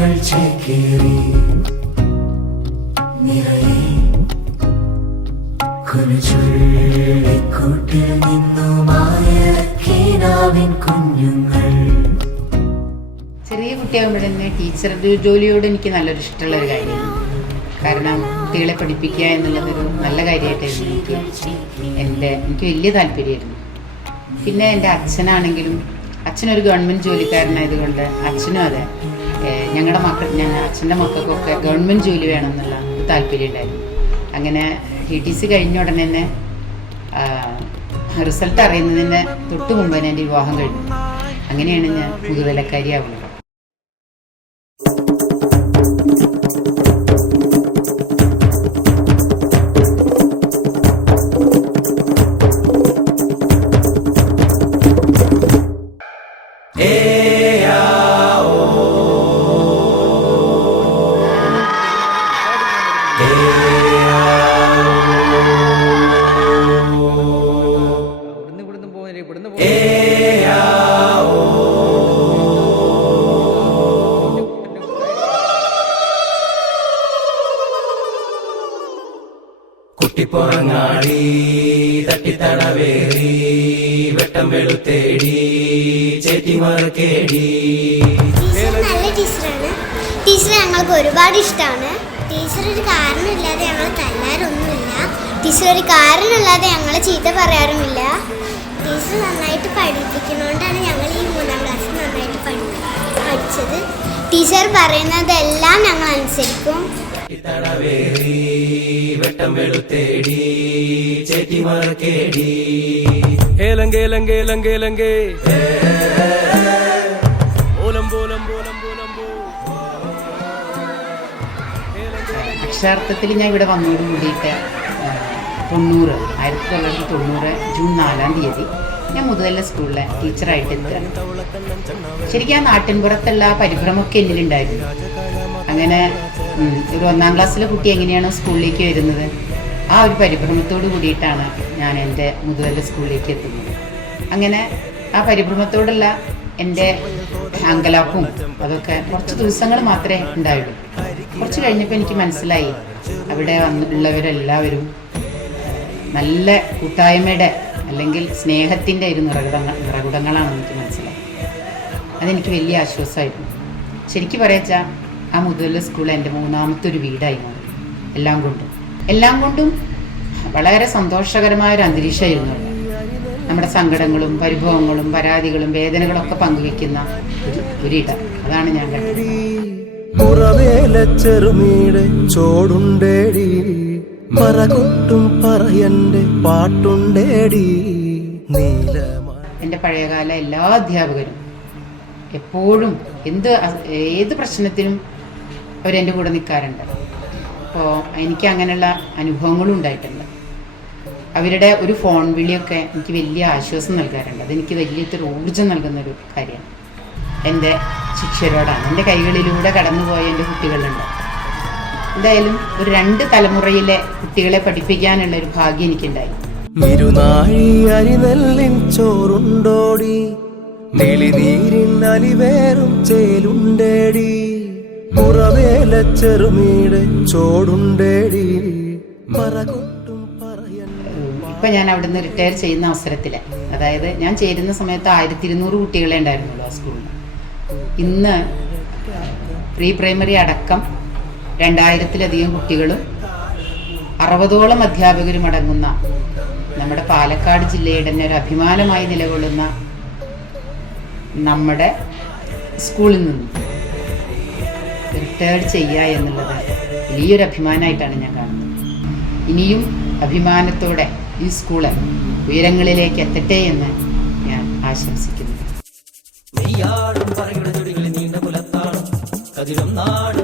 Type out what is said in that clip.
ചേക്കേറി. നിറയെ നിന്നു മായക്കീനാവിൻ കുഞ്ഞുങ്ങൾ. ചെറിയ കുട്ടിയാകുമ്പോൾ തന്നെ ടീച്ചർ ജോലിയോട് എനിക്ക് നല്ലൊരു ഇഷ്ടമുള്ള ഒരു കാര്യമാണ് കാരണം കുട്ടികളെ പഠിപ്പിക്കുക എന്നുള്ളതൊരു നല്ല കാര്യമായിട്ടായിരുന്നു എനിക്ക് എന്റെ എനിക്ക് വലിയ താല്പര്യമായിരുന്നു. പിന്നെ എന്റെ അച്ഛനാണെങ്കിലും അച്ഛനൊരു ഗവൺമെന്റ് ജോലിക്കാരനായതുകൊണ്ട് അച്ഛനും അതെ. ഞങ്ങളുടെ മക്കൾ ഞാൻ അച്ഛന്റെ മക്കൾക്കൊക്കെ ഗവൺമെന്റ് ജോലി വേണമെന്നുള്ള താല്പര്യം ഉണ്ടായിരുന്നു. അങ്ങനെ ടി ടി സി കഴിഞ്ഞ ഉടനെ തന്നെ റിസൾട്ട് അറിയുന്നതിന് തൊട്ട് മുമ്പ് തന്നെ എന്റെ വിവാഹം കഴിഞ്ഞു. അങ്ങനെയാണ് ഞാൻ മുതുതലക്കാരിയാവുന്നത് കുട്ടിപ്പുറങ്ങാടി തട്ടിത്തടവേറി വെട്ടം വെളുത്തേടി ചേറ്റിമറക്കേടി മറക്കേടി. നല്ല ടീച്ചറാണ്. ടീച്ചർ ഞങ്ങൾക്ക് ഒരുപാട് ഇഷ്ടമാണ് ടീച്ചർ ഒരു കാരണമില്ലാതെ ഞങ്ങൾ തല്ലാറൊന്നുമില്ല. ടീച്ചർ ഒരു കാരണമില്ലാതെ ഞങ്ങൾ ചീത്ത പറയാറുമില്ല. ടീച്ചർ നന്നായിട്ട് പഠിപ്പിക്കുന്നതുകൊണ്ടാണ് ഞങ്ങൾ ഈ മൂന്നാം ക്ലാസ് നന്നായിട്ട് പഠി പഠിച്ചത്. ടീച്ചർ പറയുന്നതെല്ലാം ഞങ്ങൾ അനുസരിക്കും. ഏലങ്കേ ലങ്കേ ലങ്കേ ലങ്കേ. അക്ഷരാർത്ഥത്തിൽ ഞാൻ ഇവിടെ വന്നോട് കൂടിയിട്ട് തൊണ്ണൂറ് ആയിരത്തി തൊള്ളായിരത്തി തൊണ്ണൂറ് ജൂൺ നാലാം തീയതി ഞാൻ മുതല സ്കൂളിലെ ടീച്ചറായിട്ട് ശരിക്കും ആ നാട്ടിൻപുറത്തുള്ള പരിഭ്രമൊക്കെ എന്നിലുണ്ടായിരുന്നു. അങ്ങനെ ഒരു ഒന്നാം ക്ലാസ്സിലെ കുട്ടി എങ്ങനെയാണ് സ്കൂളിലേക്ക് വരുന്നത്? ആ ഒരു പരിഭ്രമത്തോട് കൂടിയിട്ടാണ് ഞാൻ എന്റെ മുതുവല്ല സ്കൂളിലേക്ക് എത്തുന്നത്. അങ്ങനെ ആ പരിഭ്രമത്തോടുള്ള എന്റെ അങ്കലാപ്പും അതൊക്കെ കുറച്ച് ദിവസങ്ങൾ മാത്രമേ ഉണ്ടായുള്ളൂ. കുറച്ച് കഴിഞ്ഞപ്പോൾ എനിക്ക് മനസ്സിലായി അവിടെ വന്നിട്ടുള്ളവരെല്ലാവരും നല്ല കൂട്ടായ്മയുടെ അല്ലെങ്കിൽ സ്നേഹത്തിന്റെ ഒരു നിറകുടങ്ങൾ നിറകുടങ്ങളാണെന്ന് എനിക്ക് മനസ്സിലായി. അതെനിക്ക് വലിയ ആശ്വാസമായിരുന്നു ശരിക്കും പറയാച്ചാൽ ആ മുതല സ്കൂൾ എന്റെ മൂന്നാമത്തെ ഒരു വീടായി മാറി. എല്ലാം കൊണ്ടും. എല്ലാം കൊണ്ടും വളരെ സന്തോഷകരമായ ഒരു അന്തരീക്ഷമായിരുന്നു നമ്മുടെ സങ്കടങ്ങളും പരിഭവങ്ങളും പരാതികളും വേദനകളും ഒക്കെ പങ്കുവെക്കുന്ന ഒരു ഒരിടം അതാണ് ഞാൻ കണ്ടത്. മുറവേല ചെറുമീട് ചോടുണ്ടേടി. മറകൊട്ടും പറയന്റെ പാട്ടുണ്ടേടി. എന്റെ പഴയകാല എല്ലാ അധ്യാപകരും എപ്പോഴും എന്ത് ഏത് പ്രശ്നത്തിനും അവരെന്റെ കൂടെ നിൽക്കാറുണ്ട് അപ്പോൾ എനിക്ക് അങ്ങനെയുള്ള അനുഭവങ്ങളും ഉണ്ടായിട്ടുണ്ട് അവരുടെ ഒരു ഫോൺ വിളിയൊക്കെ എനിക്ക് വലിയ ആശ്വാസം നൽകാറുണ്ട്. അതെനിക്ക് വലിയൊരു ഊർജം നൽകുന്നൊരു കാര്യമാണ്. എന്റെ ശിക്ഷരോടാണ് എന്റെ കൈകളിലൂടെ കടന്നുപോയ എന്റെ കുട്ടികളുണ്ട്. എന്തായാലും ഒരു രണ്ട് തലമുറയിലെ കുട്ടികളെ പഠിപ്പിക്കാനുള്ള ഒരു ഭാഗ്യം എനിക്കുണ്ടായി. ചോറുണ്ടോടി? ചേലുണ്ടേടി? ഇപ്പം ഞാൻ അവിടുന്ന് റിട്ടയർ ചെയ്യുന്ന അവസരത്തിൽ അതായത് ഞാൻ ചേരുന്ന സമയത്ത് ആയിരത്തി ഇരുന്നൂറ് കുട്ടികളെ ഉണ്ടായിരുന്നുള്ളൂ ആ സ്കൂളിൽ ഇന്ന് പ്രീ പ്രൈമറി അടക്കം രണ്ടായിരത്തിലധികം കുട്ടികളും അറുപതോളം അധ്യാപകരും അടങ്ങുന്ന നമ്മുടെ പാലക്കാട് ജില്ലയുടെ തന്നെ ഒരു അഭിമാനമായി നിലകൊള്ളുന്ന നമ്മുടെ സ്കൂളിൽ നിന്നും റിട്ടയർഡ് ചെയ്യുക എന്നുള്ളത് വലിയൊരു അഭിമാനമായിട്ടാണ് ഞാൻ കാണുന്നത്. ഇനിയും അഭിമാനത്തോടെ ഈ സ്കൂൾ ഉയരങ്ങളിലേക്ക് എത്തട്ടെ എന്ന് ഞാൻ ആശംസിക്കുന്നു. ചുടികളിൽ നീണ്ട നാടും